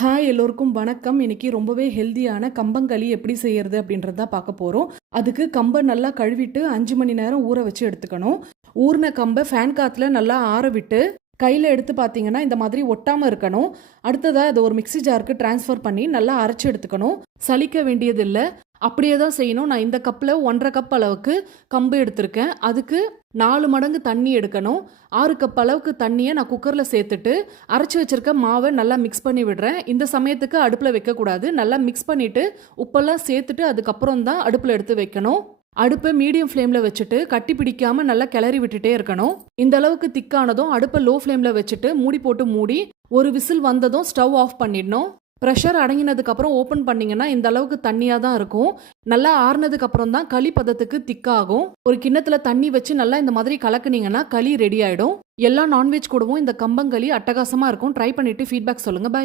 Hi எல்லோருக்கும் வணக்கம். இன்னைக்கு ரொம்பவே ஹெல்தியான கம்பங்களி எப்படி செய்யறது அப்படின்றத பார்க்க போகிறோம் அதுக்கு கம்பை நல்லா கழுவிட்டு அஞ்சு மணி நேரம் ஊற வச்சு எடுத்துக்கணும். ஊறின கம்பை ஃபேன் காற்றுல நல்லா ஆற விட்டு கையில் எடுத்து பார்த்தீங்கன்னா இந்த மாதிரி ஒட்டாமல் இருக்கணும். அடுத்ததாக அதை ஒரு மிக்ஸி ஜாருக்கு ட்ரான்ஸ்ஃபர் பண்ணி நல்லா அரைச்சி எடுத்துக்கணும். சலிக்க வேண்டியதில்லை. அப்படியே தான் செய்யணும். நான் இந்த கப்பில் ஒன்றரை கப் அளவுக்கு கம்பு எடுத்திருக்கேன். அதுக்கு நாலு மடங்கு தண்ணி எடுக்கணும். ஆறு கப் அளவுக்கு தண்ணியை நான் குக்கரில் சேர்த்துட்டு அரைச்சி வச்சிருக்க மாவை நல்லா மிக்ஸ் பண்ணி விடுறேன். இந்த சமயத்துக்கு அடுப்பில் வைக்கக்கூடாது. நல்லா மிக்ஸ் பண்ணிவிட்டு உப்பெல்லாம் சேர்த்துட்டு அதுக்கப்புறம் தான் அடுப்பில் எடுத்து வைக்கணும். அடுப்பை மீடியம் ஃப்ளேமில் வச்சுட்டு கட்டி பிடிக்காமல் நல்லா கிளறி விட்டுட்டே இருக்கணும். இந்த அளவுக்கு திக்கானதும் அடுப்பை லோ ஃப்ளேமில் வச்சுட்டு மூடி போட்டு மூடி ஒரு விசில் வந்ததும் ஸ்டவ் ஆஃப் பண்ணிடணும். ப்ரெஷர் அடங்கினதுக்கப்புறம் ஓப்பன் பண்ணிங்கன்னா இந்த அளவுக்கு தண்ணியாக தான் இருக்கும். நல்லா ஆறுனதுக்கப்புறம் தான் களி பதத்துக்கு திக்காகும் ஒரு கிண்ணத்தில் தண்ணி வச்சு நல்லா இந்த மாதிரி கலக்குனீங்கன்னா களி ரெடி ஆகிடும் எல்லா நான்வெஜ் கூடவும் இந்த கம்பங்களி அட்டகாசமாக இருக்கும். ட்ரை பண்ணிவிட்டு ஃபீட்பேக் சொல்லுங்கள் பை